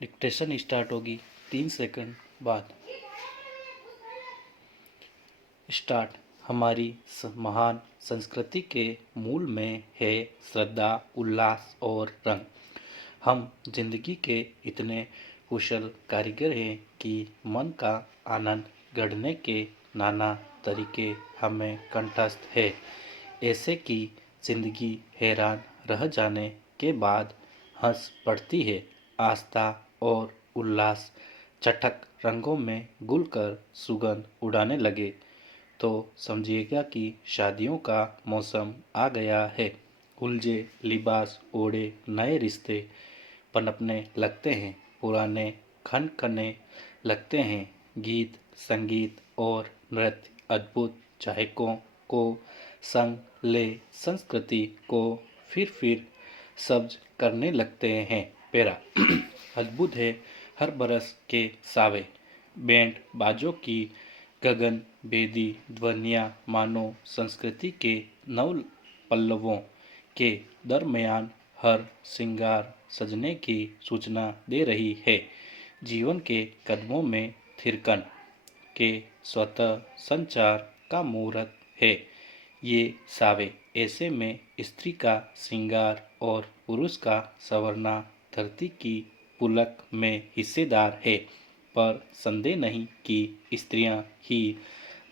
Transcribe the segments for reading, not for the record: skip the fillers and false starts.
Dictation start होगी 3 second बाद। Start. हमारी महान संस्कृति के मूल में है श्रद्धा, उल्लास और रंग। हम जिंदगी के इतने कुशल कारीगर हैं कि मन का आनंद गढ़ने के नाना तरीके हमें कंठस्थ है। ऐसे कि जिंदगी हैरान रह जाने के बाद हंस पड़ती है। आस्था और उल्लास चटक रंगों में घुलकर सुगंध उड़ाने लगे तो समझिएगा कि शादियों का मौसम आ गया है। उलझे लिबास ओढ़े नए रिश्ते पनपने लगते हैं, पुराने खनखने लगते हैं। गीत, संगीत और नृत्य अद्भुत चाहकों को संग ले संस्कृति को फिर सब्ज करने लगते हैं। पेरा अद्भुत है हर बरस के सावे, बैंड बाजों की गगन भेदी ध्वनियाँ मानो संस्कृति के नव पल्लवों के दरमियान हर श्रृंगार सजने की सूचना दे रही है। जीवन के कदमों में थिरकन के स्वतः संचार का मुहूर्त है ये सावे। ऐसे में स्त्री का श्रृंगार और पुरुष का संवरना धरती की पुलक में हिस्सेदार है। पर संदेह नहीं कि स्त्रियां ही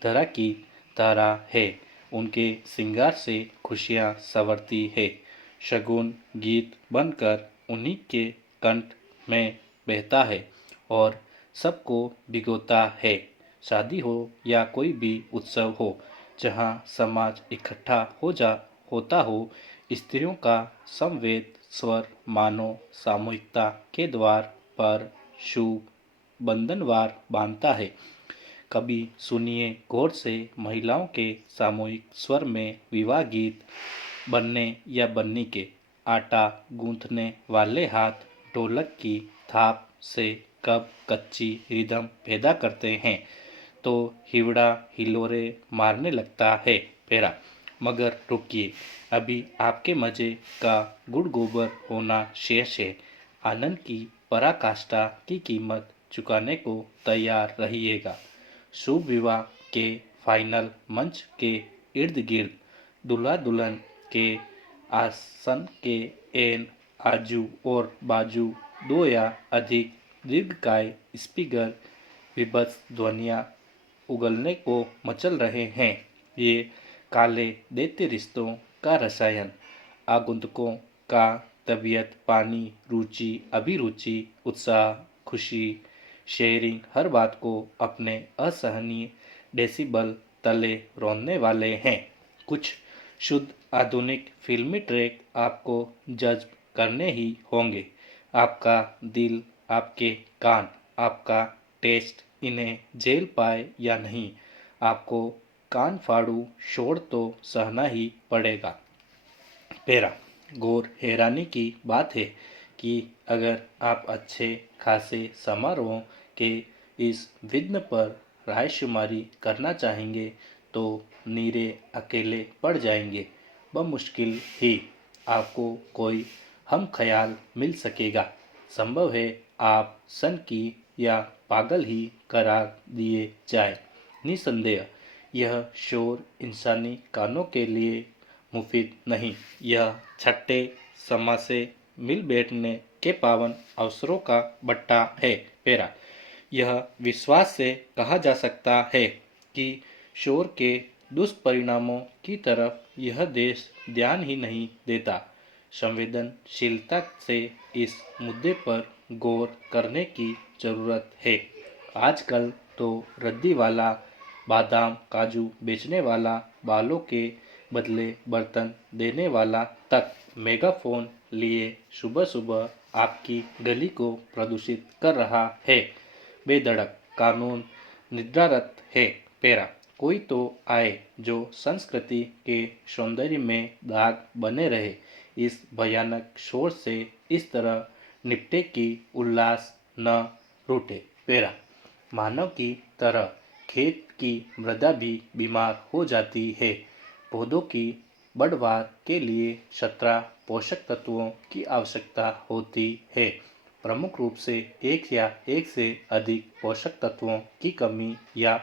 धरा की तारा है। उनके श्रृंगार से खुशियां संवरती है। शगुन गीत बनकर उन्हीं के कंठ में बहता है और सबको भिगोता है। शादी हो या कोई भी उत्सव हो, जहाँ समाज इकट्ठा होता हो, स्त्रियों का समवेत स्वर मानो सामूहिकता के द्वार पर शुभ बंधनवार बांधता है। कभी सुनिए गौर से महिलाओं के सामूहिक स्वर में विवाह गीत। बनने या बन्नी के आटा गूंथने वाले हाथ ढोलक की थाप से कब कच्ची रिदम पैदा करते हैं तो हिवड़ा हिलोरे मारने लगता है। पेरा मगर रुकिए, अभी आपके मजे का गुड़ गोबर होना शेष है। आनंद की पराकाष्ठा की कीमत चुकाने को तैयार रहिएगा। शुभ विवाह के फाइनल मंच के इर्द गिर्द दूल्हा दुल्हन के आसन के एन आजू और बाजू दो या अधिक दीर्घकाय स्पीकर विभत्स ध्वनियाँ उगलने को मचल रहे हैं। ये काले दैत्य रिश्तों का रसायन आगंतुकों का तबीयत पानी, रुचि अभिरुचि, उत्साह, खुशी, शेयरिंग हर बात को अपने असहनीय डेसिबल तले रौंदने वाले हैं। कुछ शुद्ध आधुनिक फिल्मी ट्रैक आपको जज्ब करने ही होंगे। आपका दिल, आपके कान, आपका टेस्ट इन्हें झेल पाए या नहीं, आपको कान फाड़ू शोर तो सहना ही पड़ेगा। पेरा गौर हैरानी की बात है कि अगर आप अच्छे खासे समारोह के इस विघ्न पर रायशुमारी करना चाहेंगे तो नीरे अकेले पड़ जाएंगे। बमुश्किल ही आपको कोई हम ख्याल मिल सकेगा। संभव है आप सन की या पागल ही करार दिए जाए। निसंदेह यह शोर इंसानी कानों के लिए मुफीद नहीं। यह छठे समा से मिल बैठने के पावन अवसरों का बट्टा है। पेरा यह विश्वास से कहा जा सकता है कि शोर के दुष्परिणामों की तरफ यह देश ध्यान ही नहीं देता। संवेदनशीलता से इस मुद्दे पर गौर करने की जरूरत है। आजकल तो रद्दी वाला, बादाम काजू बेचने वाला, बालों के बदले बर्तन देने वाला तक मेगाफोन लिए सुबह सुबह आपकी गली को प्रदूषित कर रहा है। बेधड़क कानून निद्रारत है। पेरा कोई तो आए जो संस्कृति के सौंदर्य में दाग बने रहे। इस भयानक शोर से इस तरह निपटे कि उल्लास न रूठे। पेरा मानव की तरह खेत की मृदा भी बीमार हो जाती है। पौधों की बढ़वार के लिए 17 पोषक तत्वों की आवश्यकता होती है। प्रमुख रूप से एक या एक से अधिक पोषक तत्वों की कमी या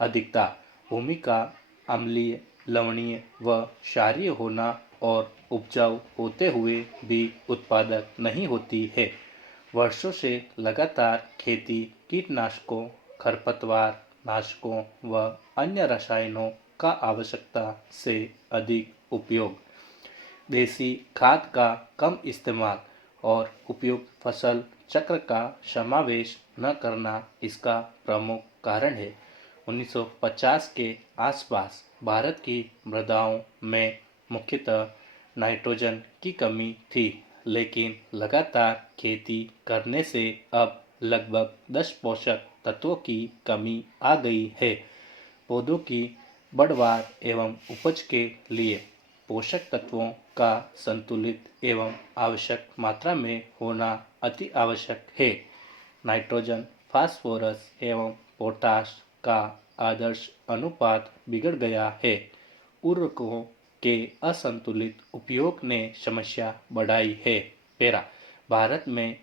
अधिकता, भूमि का अम्लीय, लवणीय व क्षारीय होना और उपजाऊ होते हुए भी उत्पादक नहीं होती है। वर्षों से लगातार खेती, कीटनाशकों, खरपतवार नाशकों व अन्य रसायनों का आवश्यकता से अधिक उपयोग, देसी खाद का कम इस्तेमाल और उपयुक्त फसल चक्र का समावेश न करना इसका प्रमुख कारण है। 1950 के आसपास भारत की मृदाओं में मुख्यतः नाइट्रोजन की कमी थी, लेकिन लगातार खेती करने से अब लगभग 10 पोषक तत्वों की कमी आ गई है। पौधों की बढ़वार एवं उपज के लिए पोषक तत्वों का संतुलित एवं आवश्यक मात्रा में होना अति आवश्यक है। नाइट्रोजन, फास्फोरस एवं पोटाश का आदर्श अनुपात बिगड़ गया है। उर्वरकों के असंतुलित उपयोग ने समस्या बढ़ाई है। भारत में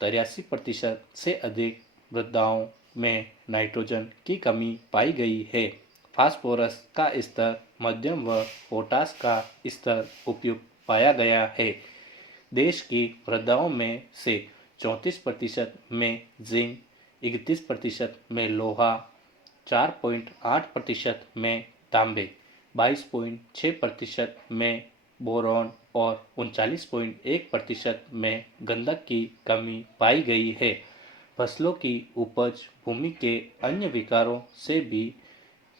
83% से अधिक मृदाओं में नाइट्रोजन की कमी पाई गई है। फास्फोरस का स्तर मध्यम व पोटाश का स्तर उपयुक्त पाया गया है। देश की मृदाओं में से 34% में जिंक, 31% में लोहा, 4.8% में तांबे, 22.6% में बोरॉन और 39.1% में गंधक की कमी पाई गई है। फसलों की उपज भूमि के अन्य विकारों से भी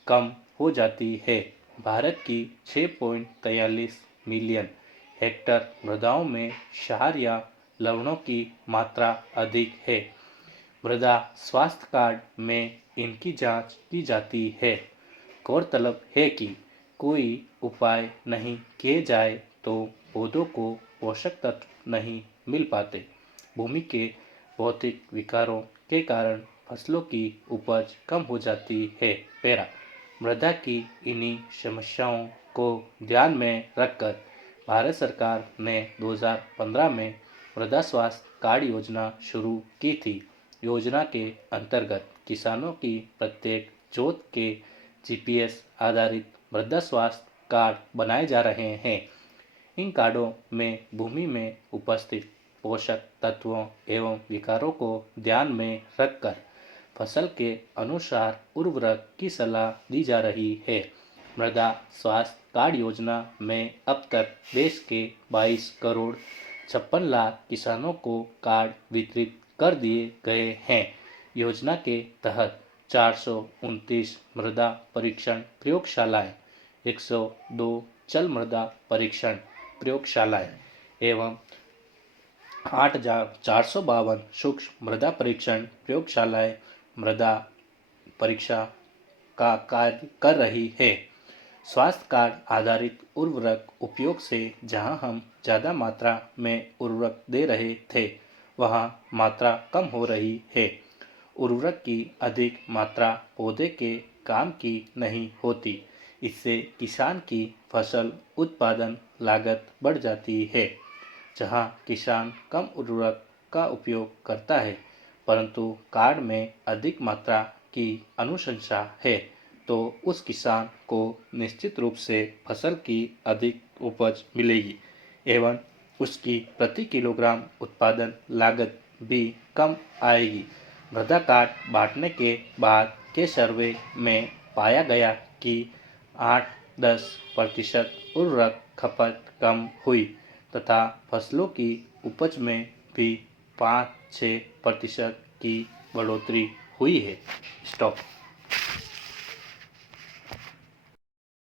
कम हो जाती है। भारत की 6.43 मिलियन हेक्टेयर मृदाओं में क्षार या लवणों की मात्रा अधिक है। मृदा स्वास्थ्य कार्ड में इनकी जांच की जाती है। गौरतलब है कि कोई उपाय नहीं किए जाए तो पौधों को पोषक तत्व नहीं मिल पाते। भूमि के भौतिक विकारों के कारण फसलों की उपज कम हो जाती है। मृदा की इन्हीं समस्याओं को ध्यान में रखकर भारत सरकार ने 2015 में मृदा स्वास्थ्य कार्ड योजना शुरू की थी। योजना के अंतर्गत किसानों की प्रत्येक जोत के जीपीएस आधारित मृदा स्वास्थ्य कार्ड बनाए जा रहे हैं। इन कार्डों में भूमि में उपस्थित पोषक तत्वों एवं विकारों को ध्यान में रखकर फसल के अनुसार उर्वरक की सलाह दी जा रही है। मृदा स्वास्थ्य कार्ड योजना में अब तक देश के 22 करोड़ 56 लाख किसानों को कार्ड वितरित कर दिए गए हैं। योजना के तहत 429 मृदा परीक्षण प्रयोगशालाएं, 102 जल मृदा परीक्षण प्रयोगशालाएं एवं 8,452 सूक्ष्म मृदा परीक्षण प्रयोगशालाएं मृदा परीक्षा का कार्य कर रही है। स्वास्थ्य कार्ड आधारित उर्वरक उपयोग से जहां हम ज़्यादा मात्रा में उर्वरक दे रहे थे, वहां मात्रा कम हो रही है। उर्वरक की अधिक मात्रा पौधे के काम की नहीं होती। इससे किसान की फसल उत्पादन लागत बढ़ जाती है। जहां किसान कम उर्वरक का उपयोग करता है, परंतु कार्ड में अधिक मात्रा की अनुशंसा है, तो उस किसान को निश्चित रूप से फसल की अधिक उपज मिलेगी एवं उसकी प्रति किलोग्राम उत्पादन लागत भी कम आएगी। मृदा कार्ड बांटने के बाद के सर्वे में पाया गया कि 8-10% उर्वरक खपत कम हुई तथा फसलों की उपज में भी 5-6% की बढ़ोतरी हुई है। स्टॉप।